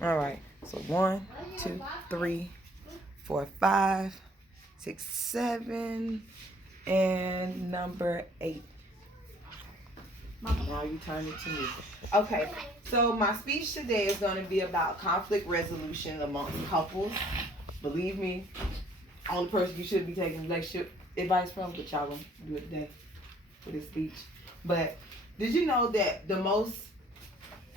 All right. So 1, 2, 3, 4, 5, 6, 7, and number 8. Now you turn it to me. Okay. So my speech today is going to be about conflict resolution amongst couples. Believe me, only person you should be taking relationship advice from, but y'all gonna do it today for this speech. But did you know that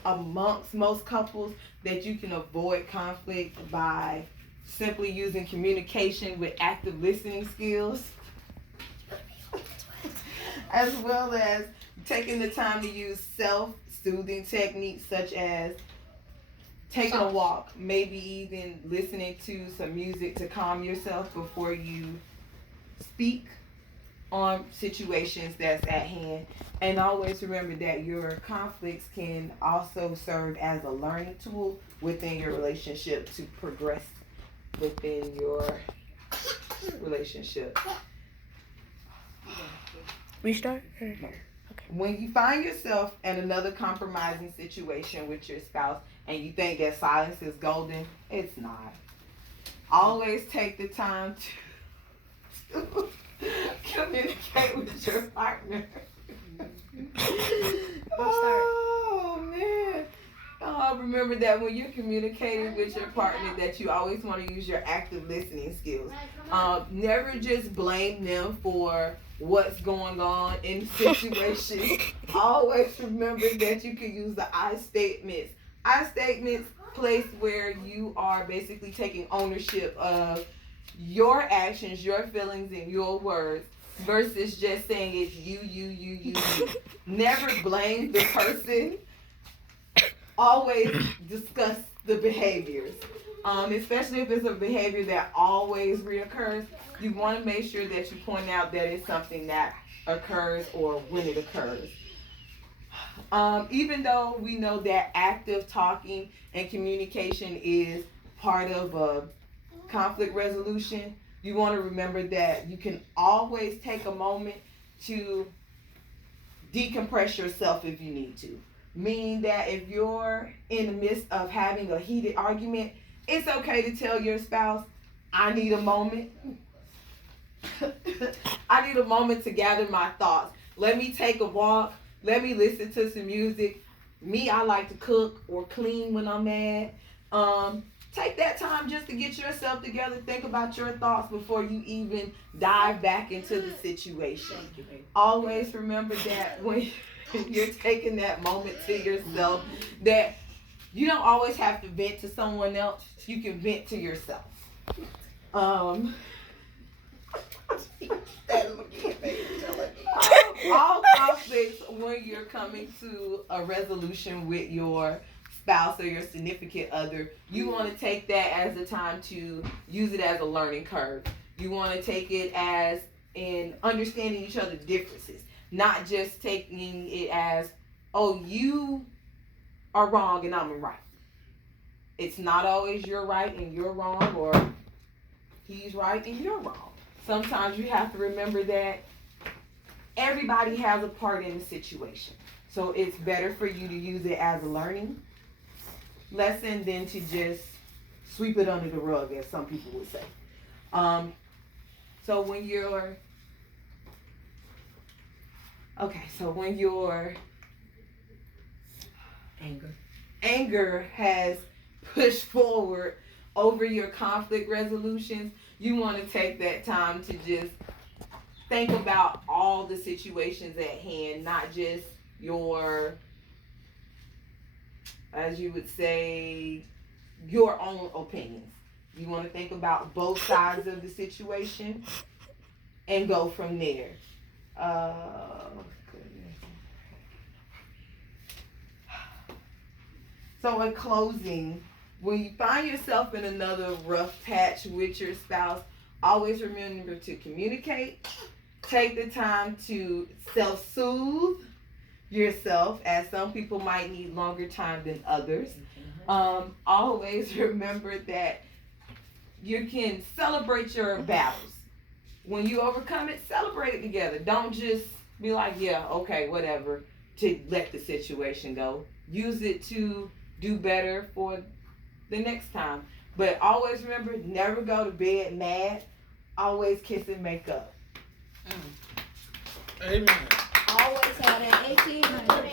amongst most couples that you can avoid conflict by simply using communication with active listening skills, as well as taking the time to use self-soothing techniques such as taking a walk, maybe even listening to some music to calm yourself before you speak on situations that's at hand. And always remember that your conflicts can also serve as a learning tool within your relationship to progress within your relationship. Restart? Okay. When you find yourself in another compromising situation with your spouse and you think that silence is golden, it's not. Always take the time to communicate with your partner. Oh man. Remember that when you're communicating with your partner that you always want to use your active listening skills. Never just blame them for what's going on in the situation. Always remember that you can use the I statements. I statements place where you are basically taking ownership of your actions, your feelings, and your words versus just saying it's you. Never blame the person. Always discuss the behaviors. Especially if it's a behavior that always reoccurs, you want to make sure that you point out that it's something that occurs or when it occurs. Even though we know that active talking and communication is part of a conflict resolution, you want to remember that you can always take a moment to decompress yourself if you need to. Meaning that if you're in the midst of having a heated argument, it's okay to tell your spouse, I need a moment. I need a moment to gather my thoughts. Let me take a walk. Let me listen to some music. Me, I like to cook or clean when I'm mad. Take that time just to get yourself together. Think about your thoughts before you even dive back into the situation. Always remember that when you're taking that moment to yourself, that you don't always have to vent to someone else. You can vent to yourself. All conflicts, when you're coming to a resolution with your spouse or your significant other, you want to take that as a time to use it as a learning curve. You want to take it as in understanding each other's differences, not just taking it as, oh, you are wrong and I'm right. It's not always you're right and you're wrong, or he's right and you're wrong. Sometimes you have to remember that everybody has a part in the situation. So it's better for you to use it as a learning lesson than to just sweep it under the rug, as some people would say. So when your anger has pushed forward over your conflict resolutions, you want to take that time to just think about all the situations at hand, not just your, as you would say, your own opinions. You want to think about both sides of the situation and go from there. So in closing, when you find yourself in another rough patch with your spouse, always remember to communicate. Take the time to self-soothe yourself, as some people might need longer time than others. Always remember that you can celebrate your battles. When you overcome it, celebrate it together. Don't just be like, yeah, okay, whatever, to let the situation go. Use it to do better for the next time. But always remember, never go to bed mad. Always kiss and make up. Amen. Always have that 1800.